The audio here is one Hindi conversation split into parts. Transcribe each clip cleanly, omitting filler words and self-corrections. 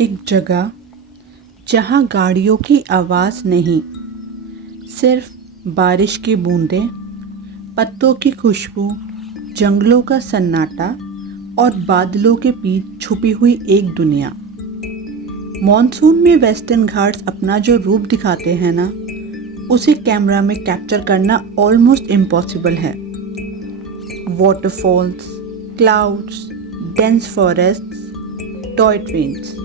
एक जगह जहाँ गाड़ियों की आवाज़ नहीं, सिर्फ बारिश की बूंदें, पत्तों की खुशबू, जंगलों का सन्नाटा और बादलों के बीच छुपी हुई एक दुनिया। मॉनसून में वेस्टर्न घाट्स अपना जो रूप दिखाते हैं ना, उसे कैमरा में कैप्चर करना ऑलमोस्ट इम्पॉसिबल है। Waterfalls, clouds, dense forests, toy trains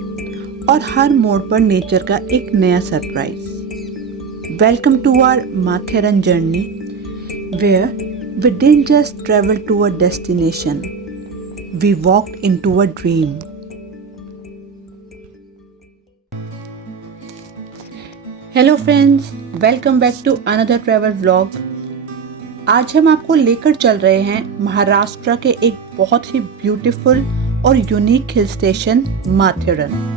और हर मोड़ पर नेचर का एक नया surprise. Welcome to our Matheran journey, where we didn't just travel to a destination, we walked into a dream. Hello friends, welcome back to another travel vlog. आज हम आपको लेकर चल रहे हैं महाराष्ट्र के एक बहुत ही ब्यूटीफुल और यूनिक हिल स्टेशन माथेरन,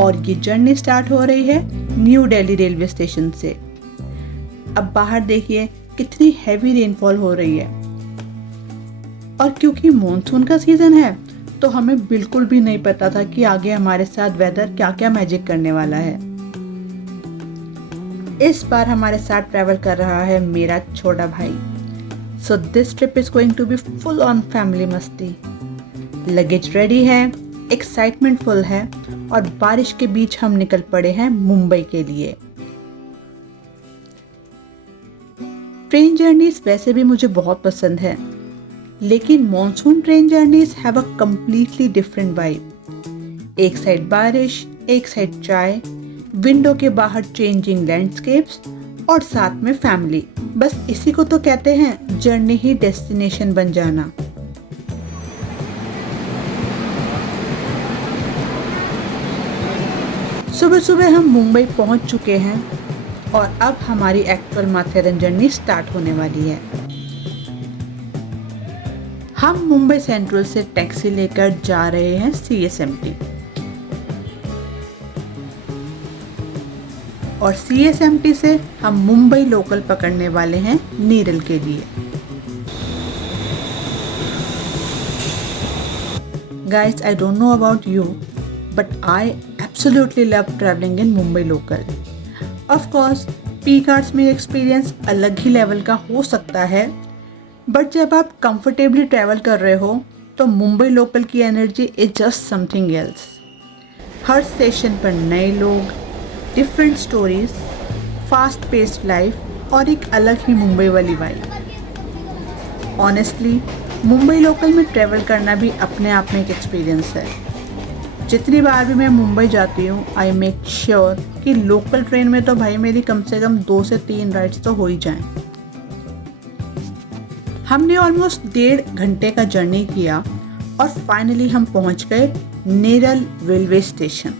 और ये जर्नी स्टार्ट हो रही है न्यू दिल्ली रेलवे स्टेशन से। अब बाहर देखिए कितनी हैवी रेनफॉल हो रही है, और क्योंकि मॉनसून का सीजन है तो हमें बिल्कुल भी नहीं पता था कि आगे हमारे साथ वेदर क्या क्या मैजिक करने वाला है। इस बार हमारे साथ ट्रैवल कर रहा है मेरा छोटा भाई। So this trip is going to be full on family मस्ती। लगेज रेडी है, एक्साइटमेंट फुल है, और बारिश के बीच हम निकल पड़े हैं मुंबई के लिए। ट्रेन जर्नीज वैसे भी मुझे बहुत पसंद है, लेकिन monsoon train journeys have a completely different vibe. एक साइड बारिश, एक साइड चाय, विंडो के बाहर चेंजिंग लैंडस्केप्स और साथ में फैमिली। बस इसी को तो कहते हैं जर्नी ही डेस्टिनेशन बन जाना। सुबह सुबह हम मुंबई पहुंच चुके हैं और अब हमारी एक्चुअल माथेरन जर्नी स्टार्ट होने वाली है। हम मुंबई सेंट्रल से टैक्सी लेकर जा रहे हैं CSMT, और CSMT से हम मुंबई लोकल पकड़ने वाले हैं नीरल के लिए। Guys, I don't know about you, but I absolutely love traveling in Mumbai local. Of course, peak hours में एक्सपीरियंस अलग ही लेवल का हो सकता है, बट जब आप कंफर्टेबली ट्रैवल कर रहे हो तो मुंबई लोकल की energy is just something else. Her station पर नए लोग, different stories, fast paced life और एक अलग ही मुंबई वाली वाइब। ऑनेस्टली, मुंबई लोकल में ट्रैवल करना भी अपने आप में एक एक्सपीरियंस है। जितनी बार भी मैं मुंबई जाती हूँ, आई मेक श्योर कि लोकल ट्रेन में तो भाई मेरी कम से कम 2 से 3 राइड्स तो हो ही जाएं। हमने ऑलमोस्ट 1.5 घंटे का जर्नी किया और फाइनली हम पहुंच गए Neral railway station.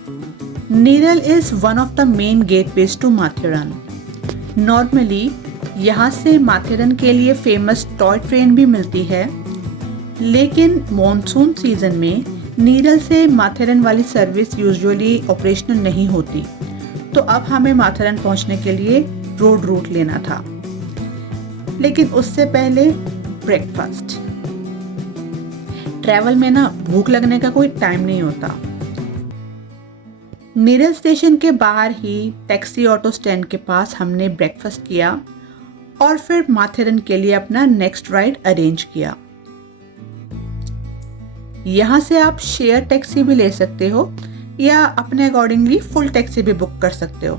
Neral is one of the main gateways to Matheran. Normally यहाँ से माथेरन के लिए फेमस टॉय ट्रेन भी मिलती है, लेकिन मॉनसून सीजन में नीरल से माथेरन वाली सर्विस यूजुअली ऑपरेशनल नहीं होती, तो अब हमें माथेरन पहुंचने के लिए रोड रूट लेना था। लेकिन उससे पहले ब्रेकफास्ट। ट्रैवल में ना भूख लगने का कोई टाइम नहीं होता। नीरल स्टेशन के बाहर ही टैक्सी ऑटो स्टैंड के पास हमने ब्रेकफास्ट किया और फिर माथेरन के लिए अपना नेक्स्ट राइड अरेंज किया। यहाँ से आप शेयर टैक्सी भी ले सकते हो या अपने अकॉर्डिंगली फुल टैक्सी भी बुक कर सकते हो।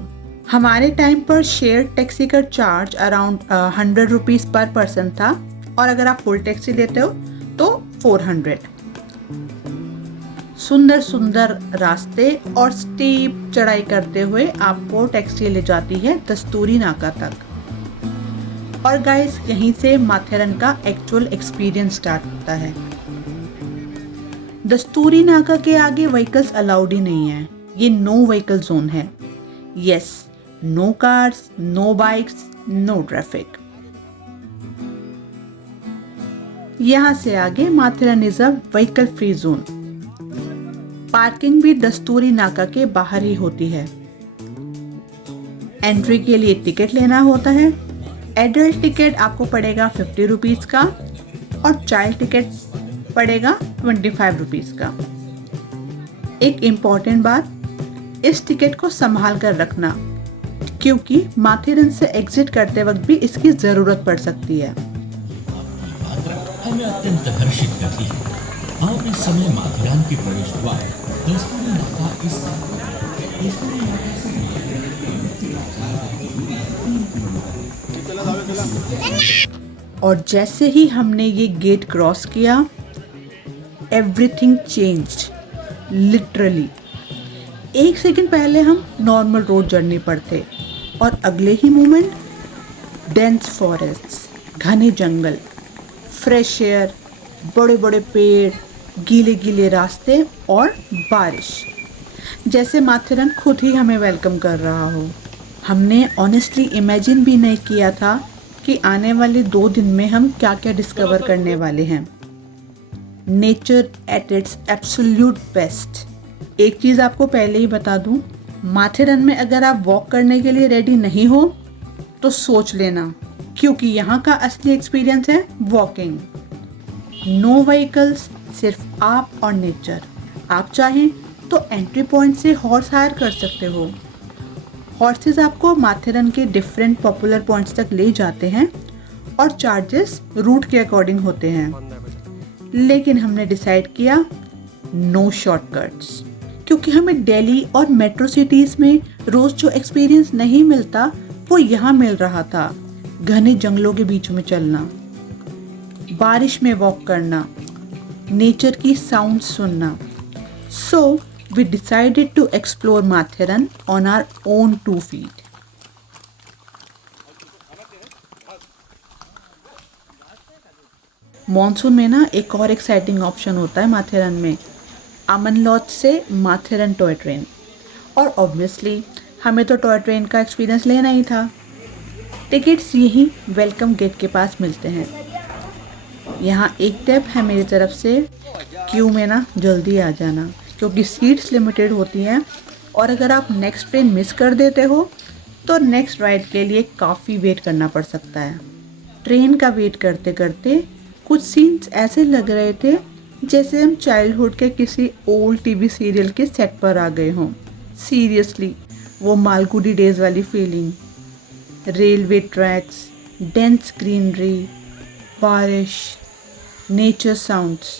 हमारे टाइम पर शेयर टैक्सी का चार्ज अराउंड 100 रुपीज़ पर पर्सन था, और अगर आप फुल टैक्सी लेते हो तो 400। सुंदर सुंदर रास्ते और स्टीप चढ़ाई करते हुए आपको टैक्सी ले जाती है दस्तूरी नाका तक। और गाइस, यहीं से माथेरन का एक्चुअल एक्सपीरियंस स्टार्ट होता है। दस्तूरी नाका के आगे व्हीकल्स अलाउड ही नहीं है। ये नो व्हीकल जोन है। Yes, no cars, no bikes, no traffic. यहाँ से आगे Matheran is a vehicle free zone. Parking भी दस्तूरी नाका के बाहर ही होती है। एंट्री के लिए टिकट लेना होता है। एडल्ट टिकट आपको पड़ेगा 50 रुपीज़ का, और चाइल्ड टिकट पड़ेगा 25 रुपीज़ का। एक इम्पॉर्टेंट बात, इस टिकट को संभाल कर रखना, क्योंकि माथेरन से एग्जिट करते वक्त भी इसकी जरूरत पड़ सकती है। हमें अत्यंत हर्षित करती है। आप इस समय माथेरान के प्रवेश द्वार कस्तूरी नाका और जैसे ही हमने ये गेट क्रॉस किया, एवरीथिंग चेंज्ड लिटरली। 1 सेकंड पहले हम नॉर्मल रोड जर्नी पर थे और अगले ही मोमेंट डेंस फॉरेस्ट, घने जंगल, फ्रेश एयर, बड़े बड़े पेड़, गीले गीले रास्ते और बारिश, जैसे माथेरन खुद ही हमें वेलकम कर रहा हो। हमने ऑनेस्टली इमेजिन भी नहीं किया था कि आने वाले 2 दिन में हम क्या क्या डिस्कवर करने वाले हैं। Nature at its absolute best. एक चीज़ आपको पहले ही बता दूं, माथेरन में अगर आप वॉक करने के लिए रेडी नहीं हो तो सोच लेना, क्योंकि यहाँ का असली एक्सपीरियंस है वॉकिंग। नो व्हीकल्स, सिर्फ आप और नेचर। आप चाहें तो एंट्री पॉइंट से हॉर्स हायर कर सकते हो। हॉर्सेस आपको माथेरन के डिफरेंट पॉपुलर पॉइंट्स तक ले जाते हैं और चार्जेस रूट के अकॉर्डिंग होते हैं। लेकिन हमने डिसाइड किया नो शॉर्टकट्स, क्योंकि हमें दिल्ली और मेट्रो सिटीज़ में रोज़ जो एक्सपीरियंस नहीं मिलता वो यहाँ मिल रहा था। घने जंगलों के बीच में चलना, बारिश में वॉक करना, नेचर की साउंड सुनना। So we decided to explore Matheran on our own 2 feet। Monsoon में ना एक और एक्साइटिंग ऑप्शन होता है माथेरन में, अमन लॉज से माथेरन टॉय ट्रेन। और ऑब्वियसली हमें तो टॉय ट्रेन का एक्सपीरियंस लेना ही था। टिकट्स यहीं वेलकम गेट के पास मिलते हैं। यहाँ एक टिप है मेरी तरफ से, क्यू में ना जल्दी आ जाना, क्योंकि सीट्स लिमिटेड होती हैं और अगर आप नेक्स्ट ट्रेन मिस कर देते हो तो नेक्स्ट राइड के लिए काफ़ी वेट करना पड़ सकता है। ट्रेन का वेट करते करते कुछ सीन्स ऐसे लग रहे थे जैसे हम चाइल्डहुड के किसी ओल्ड टीवी सीरियल के सेट पर आ गए हों। सीरियसली, वो मालगुडी डेज वाली feeling, railway tracks, dense greenery, बारिश, नेचर साउंड्स,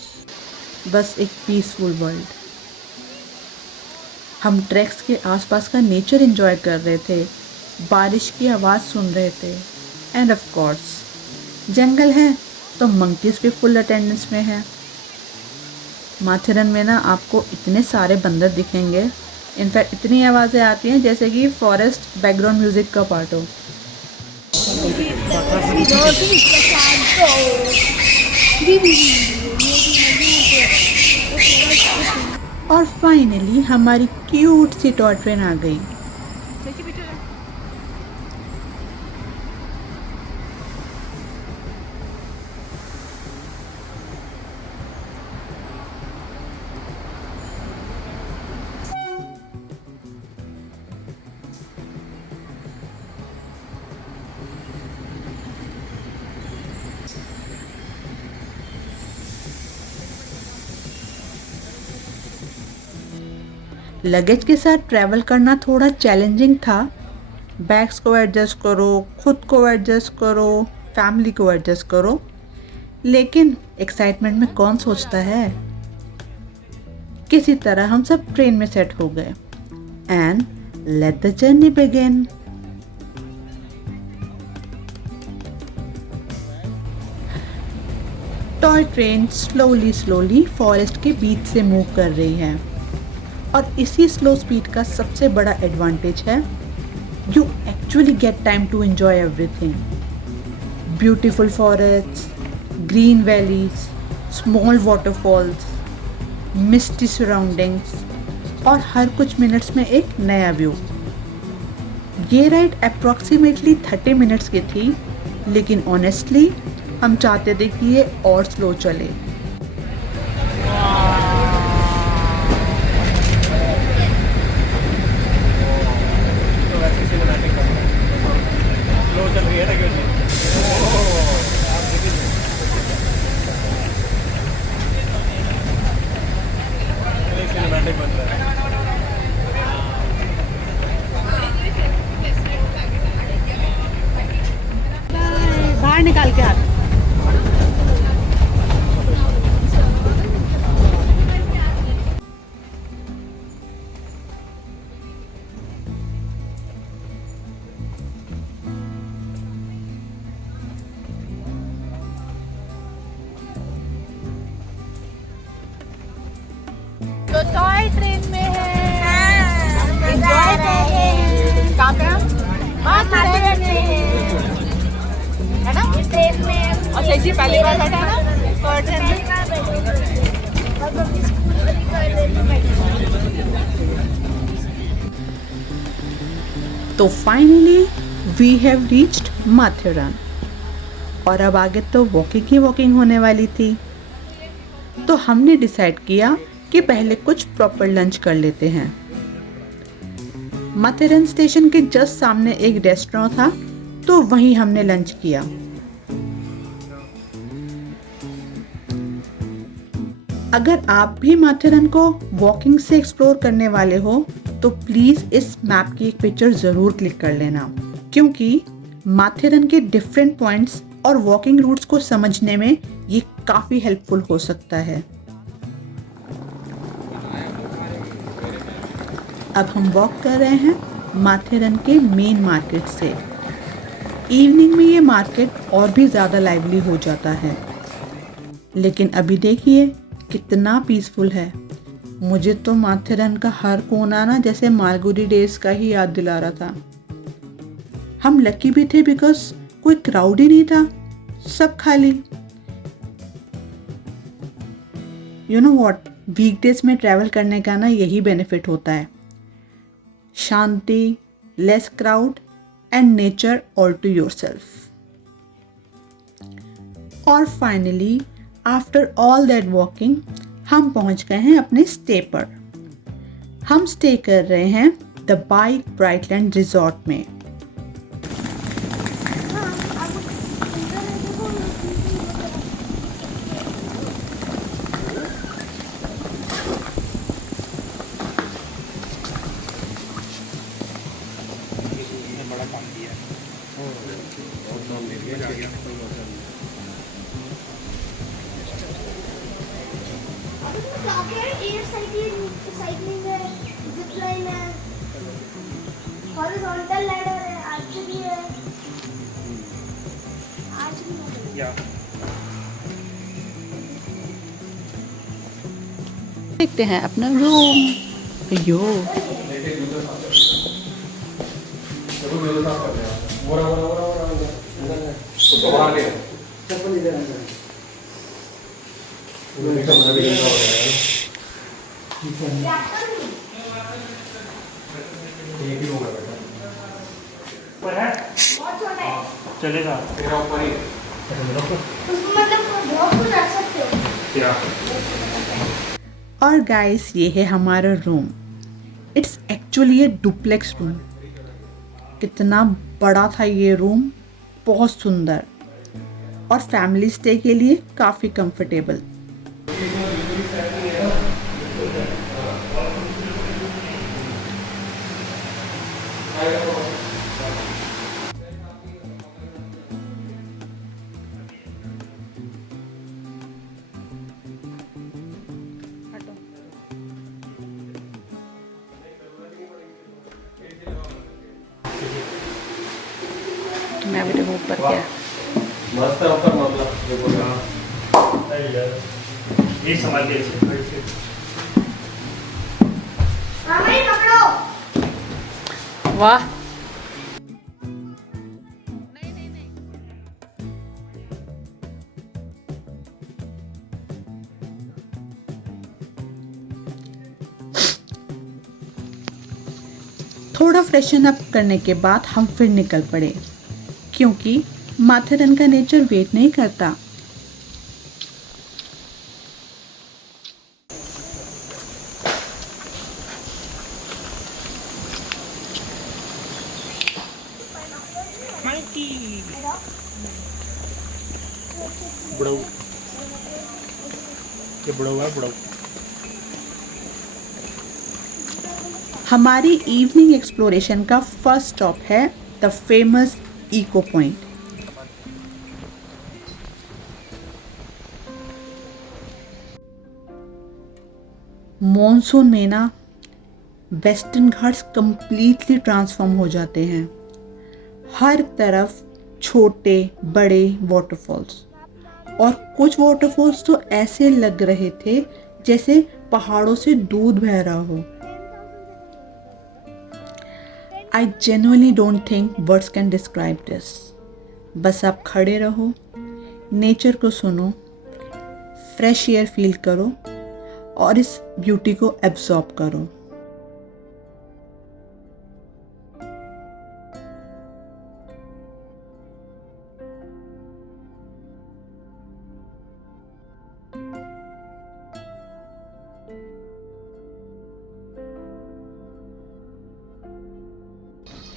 बस एक पीसफुल वर्ल्ड। हम ट्रैक्स के आसपास का नेचर एंजॉय कर रहे थे, बारिश की आवाज़ सुन रहे थे, एंड ऑफ कोर्स जंगल है तो मंकीज़ भी फुल अटेंडेंस में है। माथेरन में ना आपको इतने सारे बंदर दिखेंगे, इनफैक्ट इतनी आवाज़ें आती हैं जैसे कि फॉरेस्ट बैकग्राउंड म्यूज़िक का पार्ट हो। और फाइनली हमारी क्यूट सी टॉय ट्रेन आ गई। लगेज के साथ ट्रैवल करना थोड़ा चैलेंजिंग था। बैग्स को एडजस्ट करो, खुद को एडजस्ट करो, फैमिली को एडजस्ट करो, लेकिन एक्साइटमेंट में कौन सोचता है। किसी तरह हम सब ट्रेन में सेट हो गए and let the journey begin. Toy train slowly forest के बीच से मूव कर रही है और इसी स्लो स्पीड का सबसे बड़ा एडवांटेज है, you actually get time to enjoy everything. Beautiful forest, green valleys, small waterfalls, misty surroundings और हर कुछ मिनट्स में एक नया व्यू। ये राइड अप्रॉक्सीमेटली 30 मिनट्स की थी, लेकिन ऑनेस्टली हम चाहते थे कि ये और स्लो चले। ट्रेन में है, एंजॉय कर रहे हैं। कहाँ पे हम? माथेरन में है ना, ट्रेन में। और शशि पहली बार बैठा है ना टॉय ट्रेन में। तो फाइनली वी हैव रीच्ड माथेरन और अब आगे तो वॉकिंग ही वॉकिंग होने वाली थी। तो हमने डिसाइड किया कि पहले कुछ प्रॉपर लंच कर लेते हैं। माथेरन स्टेशन के जस्ट सामने एक रेस्टोरेंट था, तो वहीं हमने लंच किया। अगर आप भी माथेरन को वॉकिंग से एक्सप्लोर करने वाले हो तो प्लीज़ इस मैप की एक पिक्चर ज़रूर क्लिक कर लेना, क्योंकि माथेरन के डिफरेंट पॉइंट्स और वॉकिंग रूट्स को समझने में ये काफ़ी हेल्पफुल हो सकता है। अब हम वॉक कर रहे हैं माथेरन के मेन मार्केट से। इवनिंग में ये मार्केट और भी ज़्यादा लाइवली हो जाता है, लेकिन अभी देखिए कितना पीसफुल है। मुझे तो माथेरन का हर कोना ना जैसे मालगुडी डेज का ही याद दिला रहा था। हम लकी भी थे बिकॉज कोई क्राउड ही नहीं था, सब खाली। यू नो व्हाट, वीकडेज में ट्रैवल करने का ना यही बेनिफिट होता है, शांति, less crowd and nature all to yourself. और finally after all that walking हम पहुंच गए हैं अपने स्टे पर। हम स्टे कर रहे हैं द बाइक ब्राइटलैंड रिजॉर्ट में। साइकिलिंग है, जिप लाइन है, हॉरिजॉन्टल लैडर है, आर्चरी है, देखते हैं अपना रूम। यो चलेगा उसको मतलब बहुत कुछ रख सकते हो। क्या? और गाइस ये है हमारा room. It's actually A duplex room. कितना बड़ा था ये रूम, बहुत सुंदर और फैमिली स्टे के लिए काफ़ी कंफर्टेबल। मैं भी देखो ऊपर क्या मस्त है ऊपर, मतलब देखो ये संभाल के ऐसे। मामा ये पकड़ो। वाह। थोड़ा फ्रेशन अप करने के बाद हम फिर निकल पड़े, क्योंकि माथेरन का नेचर वेट नहीं करता। बुढ़ऊ, ये बुढ़ऊ है, बुढ़ऊ। हमारी इवनिंग एक्सप्लोरेशन का फर्स्ट स्टॉप है the famous echo point. Monsoon में ना वेस्टर्न घाट्स कंप्लीटली ट्रांसफॉर्म हो जाते हैं। हर तरफ छोटे बड़े वाटरफॉल्स, और कुछ वाटरफॉल्स तो ऐसे लग रहे थे जैसे पहाड़ों से दूध बह रहा हो। I genuinely don't think words can describe this. बस आप खड़े रहो, नेचर को सुनो, फ्रेश एयर फील करो और इस ब्यूटी को एब्जॉर्ब करो।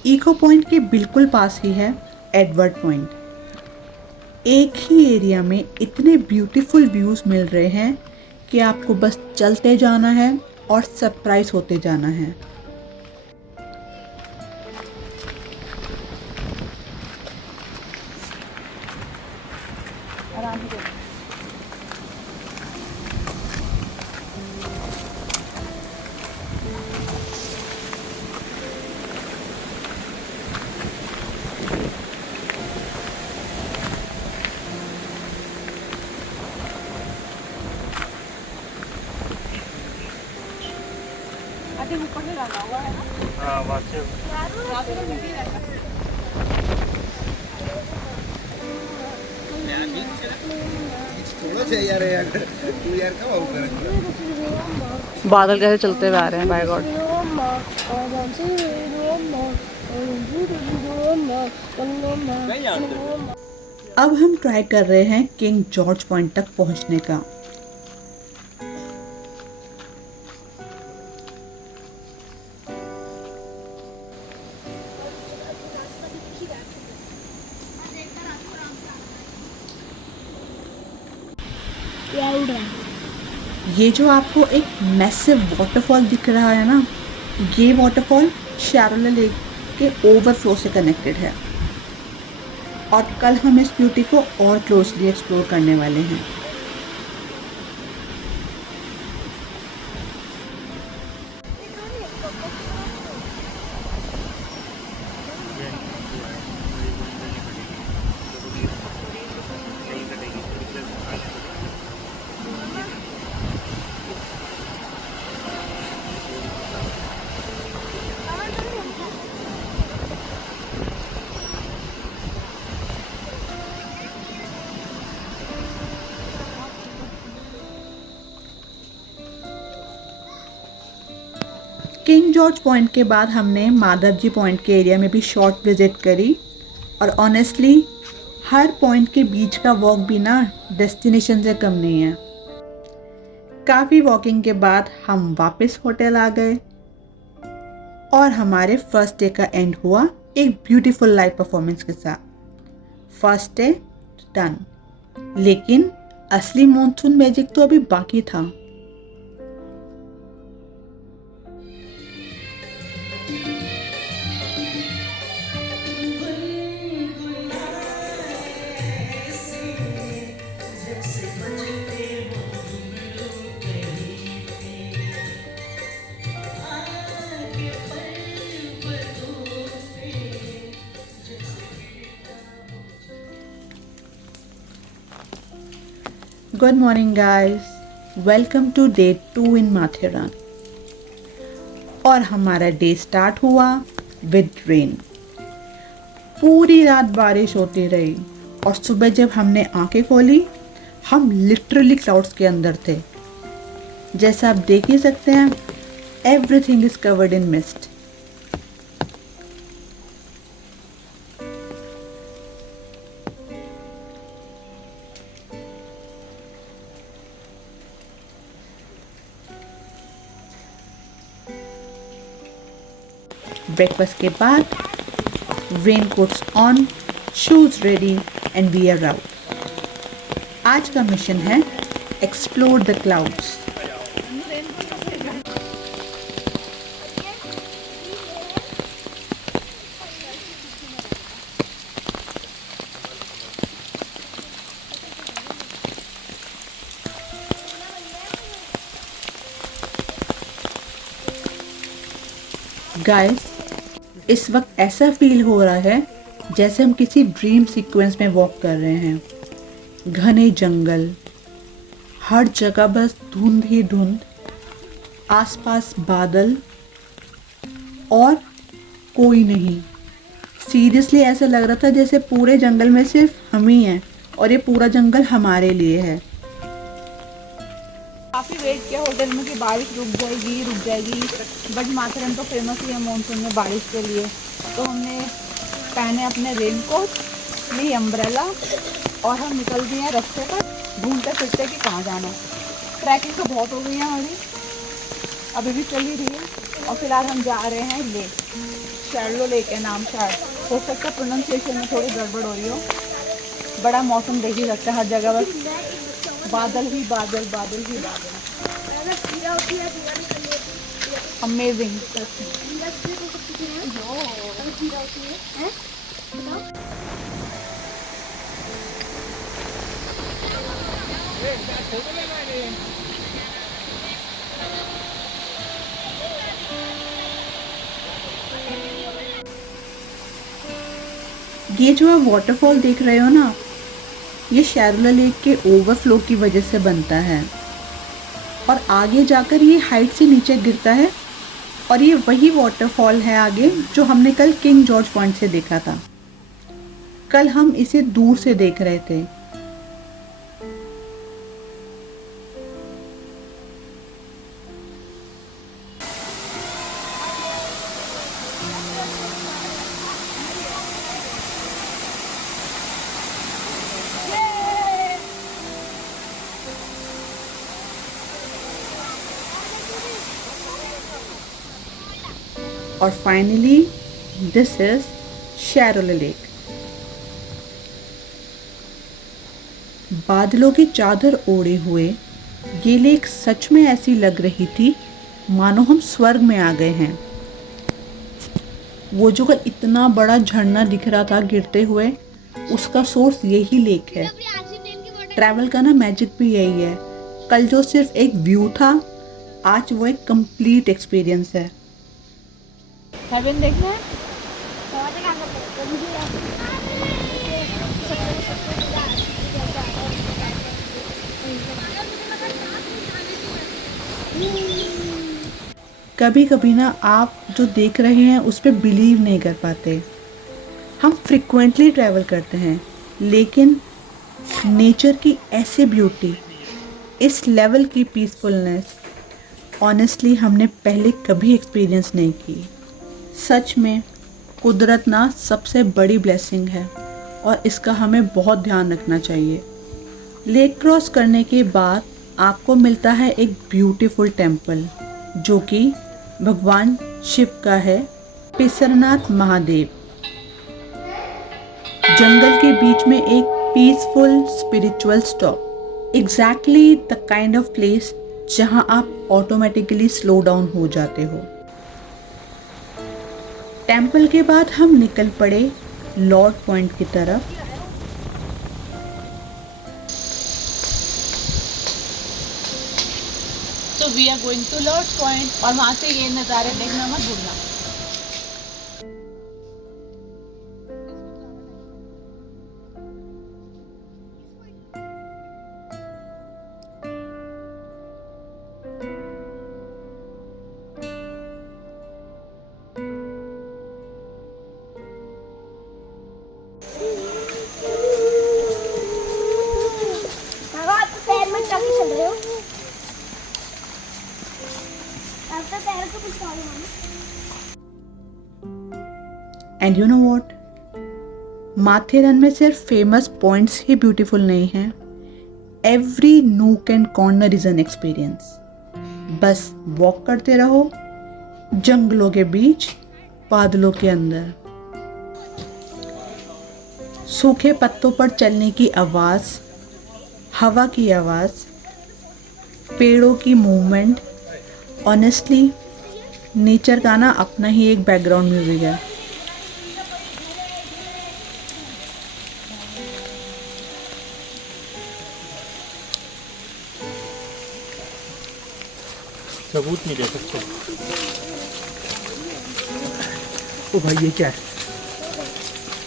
इको पॉइंट के बिल्कुल पास ही है एडवर्ड पॉइंट। एक ही एरिया में इतने ब्यूटीफुल व्यूज़ मिल रहे हैं कि आपको बस चलते जाना है और सरप्राइज होते जाना है। ऊपर से जाना होगा है ना। हाँ वहाँ से बादल कैसे चलते हुए आ रहे हैं, बाय गॉड। अब हम ट्राई कर रहे हैं किंग जॉर्ज पॉइंट तक पहुंचने का। ये जो आपको एक मैसिव वाटरफॉल दिख रहा है ना, ये वाटरफॉल शैरोला लेक के ओवरफ्लो से कनेक्टेड है और कल हम इस ब्यूटी को और क्लोजली एक्सप्लोर करने वाले हैं। किंग जॉर्ज पॉइंट के बाद हमने माधवजी पॉइंट के एरिया में भी शॉर्ट विजिट करी और ऑनेस्टली हर पॉइंट के बीच का वॉक भी ना डेस्टिनेशन से कम नहीं है। काफ़ी वॉकिंग के बाद हम वापस होटल आ गए और हमारे फर्स्ट डे का एंड हुआ एक ब्यूटीफुल लाइव परफॉर्मेंस के साथ। फर्स्ट डे डन, लेकिन असली मॉनसून मैजिक तो अभी बाकी था। Good morning guys, welcome to day 2 in Matheran. और हमारा डे स्टार्ट हुआ विद रेन। पूरी रात बारिश होती रही और सुबह जब हमने आंखें खोली हम लिटरली क्लाउड्स के अंदर थे। जैसा आप देख ही सकते हैं, everything is covered in mist. Breakfast के बाद raincoats on, shoes ready and we are out. आज का मिशन है एक्सप्लोर द क्लाउड्स। गाइस, इस वक्त ऐसा फील हो रहा है जैसे हम किसी ड्रीम सीक्वेंस में वॉक कर रहे हैं। घने जंगल, हर जगह बस धुंध ही धुंध आसपास बादल और कोई नहीं। सीरियसली ऐसा लग रहा था जैसे पूरे जंगल में सिर्फ हम ही हैं और ये पूरा जंगल हमारे लिए है। काफ़ी वेट किया होटल में कि बारिश रुक जाएगी, बट माथेरन तो फेमस ही है मानसून में बारिश के लिए। तो हमने पहने अपने रेनकोट, ली अम्ब्रेला और हम निकल दिए हैं रास्ते पर ढूंढते फिरते कि कहाँ जाना है। ट्रैकिंग तो बहुत हो गई है हमारी, अभी भी चल ही रही है। और फिलहाल हम जा रहे हैं लेक, शैलो लेक है नाम, शायद हो सकता है प्रोनाउंसिएशन में थोड़ी गड़बड़ हो रही हो। बड़ा मौसम देख ही सकता है, हर जगह बस बादल ही बादल, बादल ही बादल। अमेजिंग। ये जो आप वाटरफॉल देख रहे हो ना, ये शैरोला लेक के ओवरफ्लो की वजह से बनता है और आगे जाकर ये हाइट से नीचे गिरता है। और ये वही वाटरफॉल है आगे जो हमने कल किंग जॉर्ज पॉइंट से देखा था। कल हम इसे दूर से देख रहे थे। और फाइनली दिस इज शैरोला लेक। बादलों की चादर ओढ़े हुए ये लेक सच में ऐसी लग रही थी मानो हम स्वर्ग में आ गए हैं। वो जो कल इतना बड़ा झरना दिख रहा था गिरते हुए, उसका सोर्स यही लेक है। ट्रैवल का ना मैजिक भी यही है। कल जो सिर्फ एक व्यू था, आज वो एक कंप्लीट एक्सपीरियंस है। हेवन देखना है। कभी कभी ना आप जो देख रहे हैं उस पर बिलीव नहीं कर पाते। हम फ्रिक्वेंटली ट्रैवल करते हैं, लेकिन नेचर की ऐसी ब्यूटी, इस लेवल की पीसफुलनेस ऑनेस्टली हमने पहले कभी एक्सपीरियंस नहीं की। सच में कुदरत ना सबसे बड़ी ब्लेसिंग है और इसका हमें बहुत ध्यान रखना चाहिए। लेक क्रॉस करने के बाद आपको मिलता है एक ब्यूटीफुल टेम्पल जो कि भगवान शिव का है, पिसरनाथ महादेव। जंगल के बीच में एक peaceful spiritual stop, exactly the kind of place जहां आप ऑटोमेटिकली स्लो डाउन हो जाते हो। टेम्पल के बाद हम निकल पड़े लॉर्ड पॉइंट की तरफ। तो we are going to Lord point और वहाँ से ये नज़ारे देखना मत भूलना। आप पैर में टांगे चल रहे हो? आप तो पैर को कुछ प्रॉब्लम है। एंड यू नो व्हाट, माथेरन में सिर्फ फेमस पॉइंट्स ही ब्यूटीफुल नहीं हैं, every nook and corner is an experience. बस वॉक करते रहो जंगलों के बीच, बादलों के अंदर। सूखे पत्तों पर चलने की आवाज़, हवा की आवाज़, पेड़ों की मूवमेंट, ऑनेस्टली नेचर का ना अपना ही एक बैकग्राउंड म्यूजिक है। सबूत नहीं दे सकते। ओ भाई ये क्या है?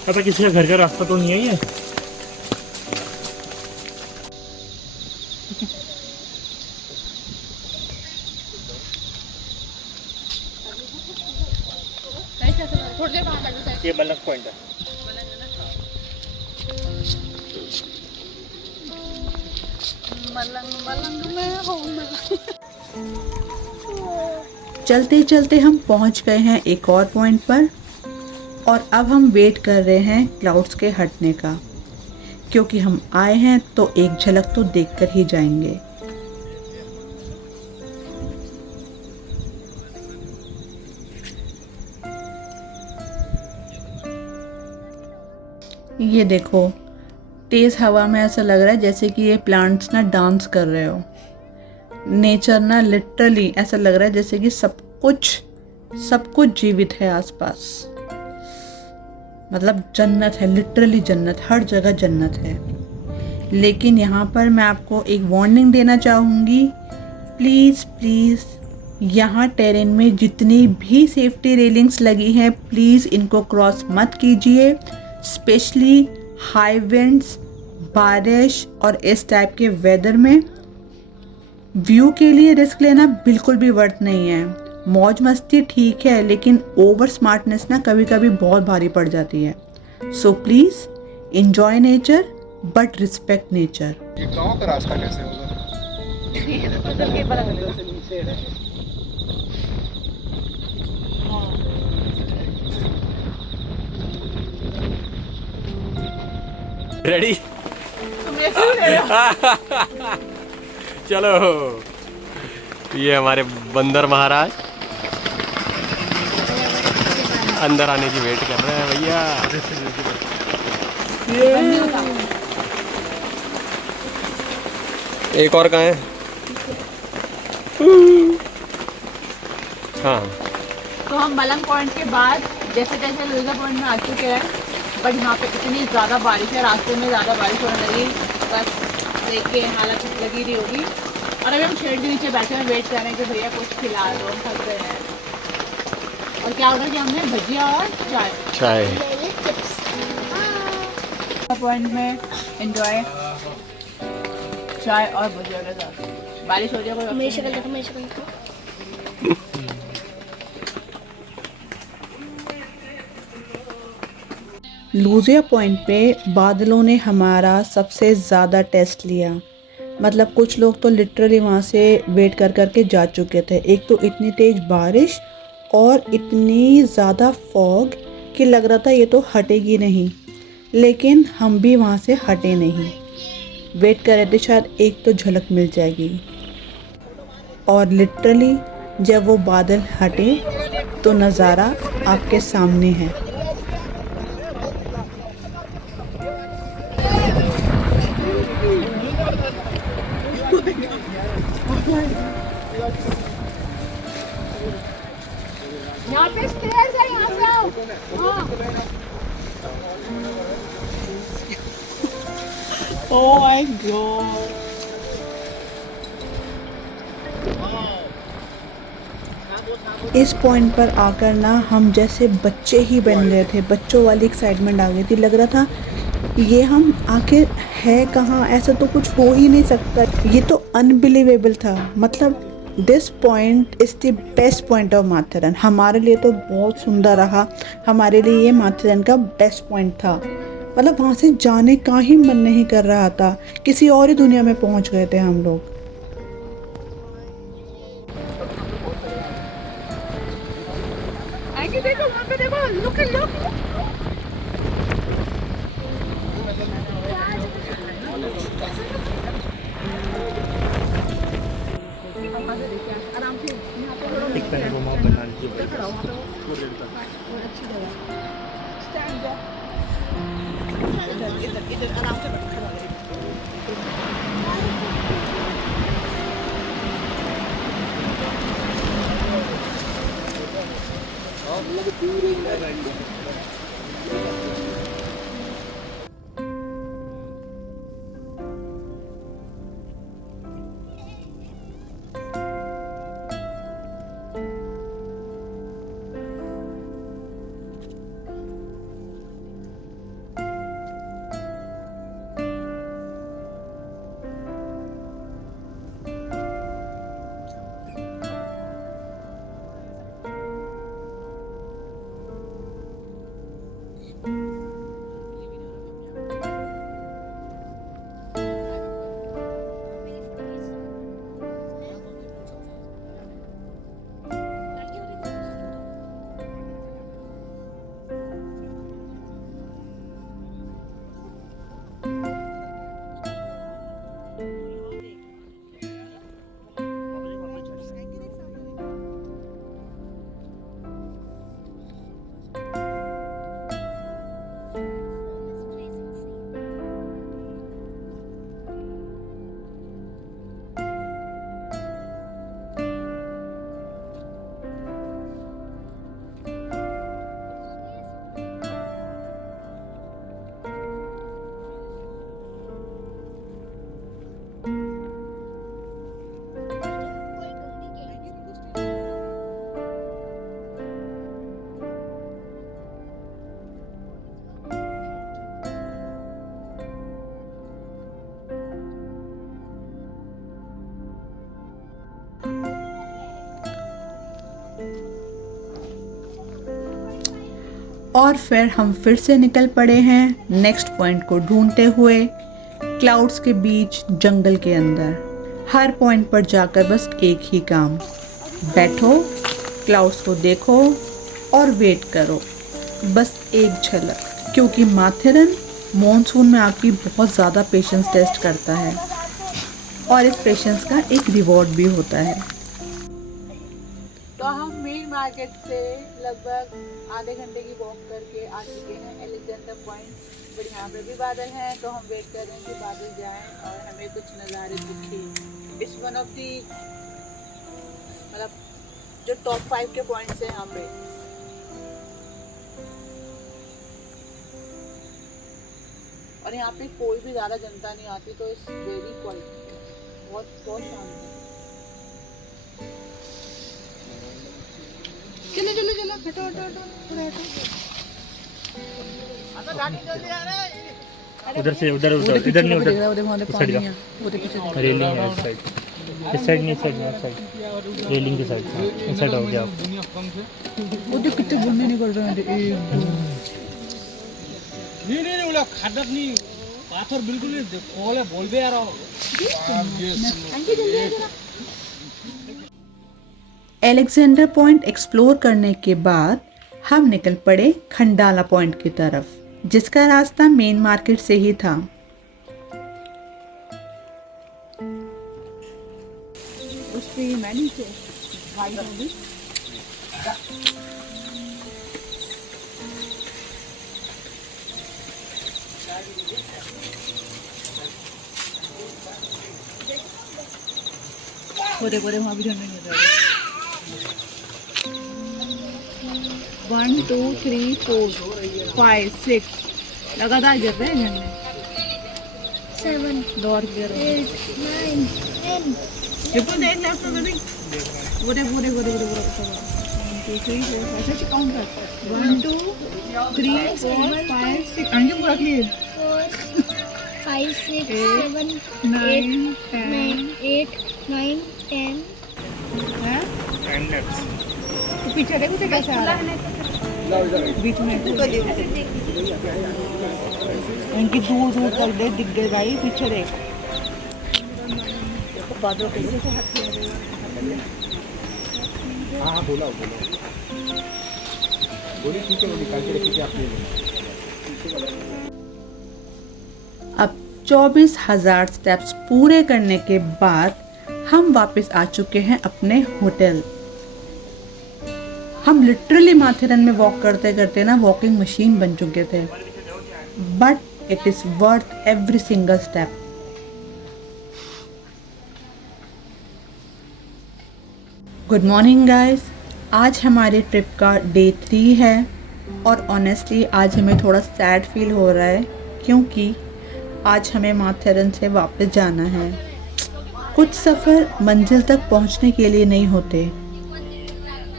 पता किसी का घर का रास्ता तो नहीं है ये? थोड़ी देर वहाँ बैठो साइड। ये मलंग पॉइंट है। मलंग मलंग में हूँ। चलते चलते हम पहुंच गए हैं एक और पॉइंट पर और अब हम वेट कर रहे हैं क्लाउड्स के हटने का, क्योंकि हम आए हैं तो एक झलक तो देखकर ही जाएंगे। ये देखो, तेज़ हवा में ऐसा लग रहा है जैसे कि ये प्लांट्स ना डांस कर रहे हो। नेचर ना लिटरली ऐसा लग रहा है जैसे कि सब कुछ जीवित है आसपास। मतलब जन्नत है, लिटरली जन्नत, हर जगह जन्नत है। लेकिन यहाँ पर मैं आपको एक वार्निंग देना चाहूँगी, प्लीज़ प्लीज़ यहाँ टेरेन में जितनी भी सेफ्टी रेलिंग्स लगी हैं प्लीज़ इनको क्रॉस मत कीजिए। स्पेशली हाई विंड्स, बारिश और इस टाइप के वेदर में व्यू के लिए रिस्क लेना बिल्कुल भी वर्थ नहीं है। मौज मस्ती ठीक है, लेकिन ओवर स्मार्टनेस ना कभी कभी बहुत भारी पड़ जाती है। So please enjoy nature but respect nature. ये गांव का रास्ता कैसे होगा? रेडी? चलो, ये हमारे बंदर महाराज अंदर आने की वेट कर रहे हैं भैया। एक और कहाँ है? हाँ, तो हम मलंग पॉइंट के बाद जैसे जैसे लुइजा पॉइंट में आ चुके हैं, बट यहाँ पे इतनी ज़्यादा बारिश है, रास्ते में ज़्यादा बारिश होने लगी, बस देख के हालत लगी रही होगी। और अभी हम शेड के नीचे बैठे हैं, वेट कर रहे हैं कि भैया कुछ खिला दो, हम थक गए हैं। और क्या ऑर्डर किया हमने? भजिया और चाय। चाय। पॉइंट में एंजॉय चाय और भजिया के साथ। बारिश हो रही है, कोई मेरी शक्ल देखो, मेरी शक्ल देखो। लुजिया पॉइंट पे बादलों ने हमारा सबसे ज़्यादा टेस्ट लिया। मतलब कुछ लोग तो लिटरली वहाँ से वेट कर कर के जा चुके थे। एक तो इतनी तेज़ बारिश और इतनी ज़्यादा फॉग कि लग रहा था ये तो हटेगी नहीं, लेकिन हम भी वहाँ से हटे नहीं। वेट कर रहे थे शायद एक तो झलक मिल जाएगी, और लिटरली जब वो बादल हटे तो नज़ारा आपके सामने है। यहाँ पे स्टेयर्स है, यहाँ से आओ। हाँ। Oh my God. इस पॉइंट पर आकर ना हम जैसे बच्चे ही बन गए थे। बच्चों वाली एक्साइटमेंट आ गई थी। लग रहा था ये हम आखिर है कहाँ, ऐसा तो कुछ हो ही नहीं सकता। ये तो अनबिलीवेबल था। मतलब this point is the best point of Matheran. हमारे लिए तो बहुत सुंदर रहा। हमारे लिए ये माथेरन का बेस्ट पॉइंट था। मतलब वहाँ से जाने का ही मन नहीं कर रहा था। किसी और ही दुनिया में पहुँच गए थे हम लोग। आगे देखो, वहाँ पे देखो, लुक लुक। आराम से यहाँ पे थोड़ा एक पैर घुमा बना लीजिए। खड़ा हो, वहाँ पे वो अच्छी जगह। स्टैंड जा। इधर इधर आराम से बैठ, खड़ा रहे। और फिर हम फिर से निकल पड़े हैं नेक्स्ट पॉइंट को ढूंढते हुए, क्लाउड्स के बीच जंगल के अंदर। हर पॉइंट पर जाकर बस एक ही काम, बैठो, क्लाउड्स को देखो और वेट करो, बस एक झलक। क्योंकि माथेरन मॉनसून में आपकी बहुत ज़्यादा पेशेंस टेस्ट करता है और इस पेशेंस का एक रिवॉर्ड भी होता है। तो हम मेन मार्केट से लगभग आधे घंटे की वॉक करके आ चुके हैं एलेक्जेंडर पॉइंट। बट यहाँ पे भी बादल हैं, तो हम वेट कर रहे हैं कि बादल जाएं और हमें कुछ नज़ारे दिखे। इट्स वन ऑफ दी मतलब जो टॉप 5 के पॉइंट्स हैं यहाँ पे। और यहाँ पे कोई भी ज़्यादा जनता नहीं आती, तो इट्स वेरी क्वाइट, बहुत बहुत शांत है। चलो चलो चलो, हटो हटो हटो, थोड़ा हटो। आता गाड़ी जल्दी आ रहा है। उधर से उधर उधर इधर नहीं, उधर उधर वहाँ इस साइड का वो देखो पीछे रेलिंग है, इस साइड नहीं, इस साइड रेलिंग के साइड, इस साइड हो गया आप। वो देख कितने बुन्ने निकल रहे हैं। नहीं बोला खादत नहीं, पाथर बिल्कुल नहीं कोले बोल दे यार। एलेक्जेंडर पॉइंट एक्सप्लोर करने के बाद हम निकल पड़े खंडाला पॉइंट की तरफ, जिसका रास्ता मेन मार्केट से ही था। उससे मैंने से भाई होगी। बोरे बोरे वहाँ भी झंडे नहीं रहे। 1 2 3 4 5 6 लगातार गिर रहे हैं झंडे। 7 दौड़ गिर रहे हैं। 8 9 10 बिल्कुल देख लेफ्ट में देख। बोरे बोरे बोरे बोरे बोरे 1 2 3 4 ऐसे काउंट कर। 1 2 3 4 5 6 अंजुम रख लिए। 4 5 6 7 9 10 8 9 10 है। एंड तो पीछे देखो तो कैसा आ रहा है बीच में। इनकी दूर दूर तक देख दिख गए भाई, पीछे देख। बादल कैसे से हाथ में हाँ बोला बोली ठीक है, वो निकाल के रखिए आपने। अब 24,000 स्टेप्स पूरे करने के बाद हम वापस आ चुके हैं अपने होटल। हम लिटरली माथेरन में वॉक करते करते ना वॉकिंग मशीन बन चुके थे, but it is worth every single step. Good morning guys, आज हमारे ट्रिप का डे 3 है और ऑनेस्टली आज हमें थोड़ा सैड फील हो रहा है, क्योंकि आज हमें माथेरन से वापस जाना है। कुछ सफ़र मंजिल तक पहुंचने के लिए नहीं होते,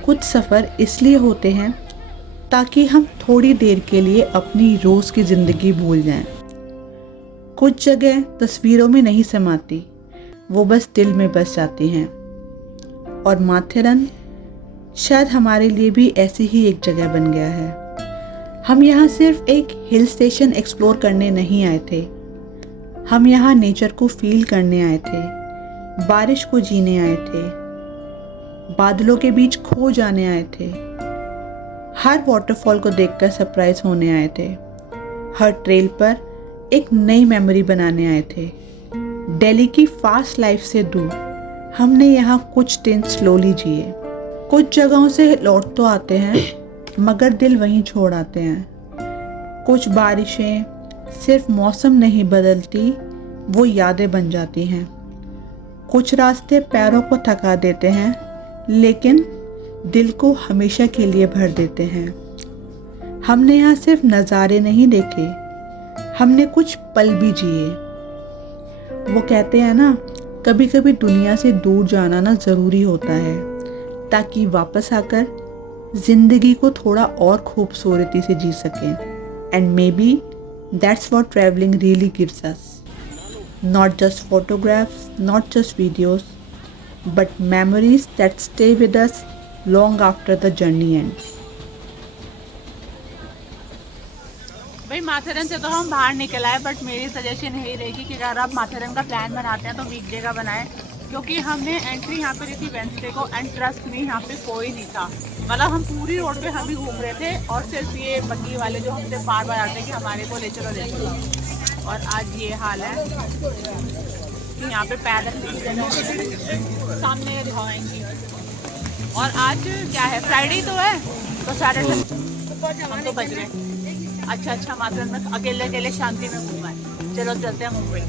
कुछ सफ़र इसलिए होते हैं ताकि हम थोड़ी देर के लिए अपनी रोज़ की ज़िंदगी भूल जाएं। कुछ जगह तस्वीरों में नहीं समाती, वो बस दिल में बस जाती हैं। और माथेरन शायद हमारे लिए भी ऐसी ही एक जगह बन गया है। हम यहाँ सिर्फ एक हिल स्टेशन एक्सप्लोर करने नहीं आए थे, हम यहाँ नेचर को फील करने आए थे, बारिश को जीने आए थे, बादलों के बीच खो जाने आए थे, हर वाटरफॉल को देखकर सरप्राइज होने आए थे, हर ट्रेल पर एक नई मेमोरी बनाने आए थे। दिल्ली की फास्ट लाइफ से दूर हमने यहाँ कुछ दिन स्लोली जिए। कुछ जगहों से लौट तो आते हैं मगर दिल वहीं छोड़ आते हैं। कुछ बारिशें सिर्फ मौसम नहीं बदलती, वो यादें बन जाती हैं। कुछ रास्ते पैरों को थका देते हैं लेकिन दिल को हमेशा के लिए भर देते हैं। हमने यहाँ सिर्फ नज़ारे नहीं देखे, हमने कुछ पल भी जिए। वो कहते हैं ना, कभी कभी दुनिया से दूर जाना ना ज़रूरी होता है ताकि वापस आकर ज़िंदगी को थोड़ा और खूबसूरती से जी सकें। And may be that's what travelling really gives us. Not just photographs, not just videos, but memories that stay with us long after the journey ends. भाई माथेरन से तो हम बाहर निकल आए, बट मेरी सजेशन यही रहेगी कि अगर आप माथेरन का प्लान बनाते हैं तो वीकडे का बनाएं, क्योंकि हमने एंट्री यहाँ पे दी थी वेंसडे को एंड ट्रस्ट में यहाँ पे कोई नहीं था। मतलब हम पूरी रोड पे हम ही घूम रहे थे और सिर्फ ये बग्गी वाले जो हमसे बार बार आते हैं कि हमारे को ले चलो ले चलो। और आज ये हाल है कि यहाँ पे पैदल सामने दिखाएंगी। और आज क्या है, फ्राइडे तो है, तो सैटरडे हम तो बज रहे। अच्छा माथेरन में अकेले अकेले शांति में घूमा है। चलो चलते हैं मुंबई।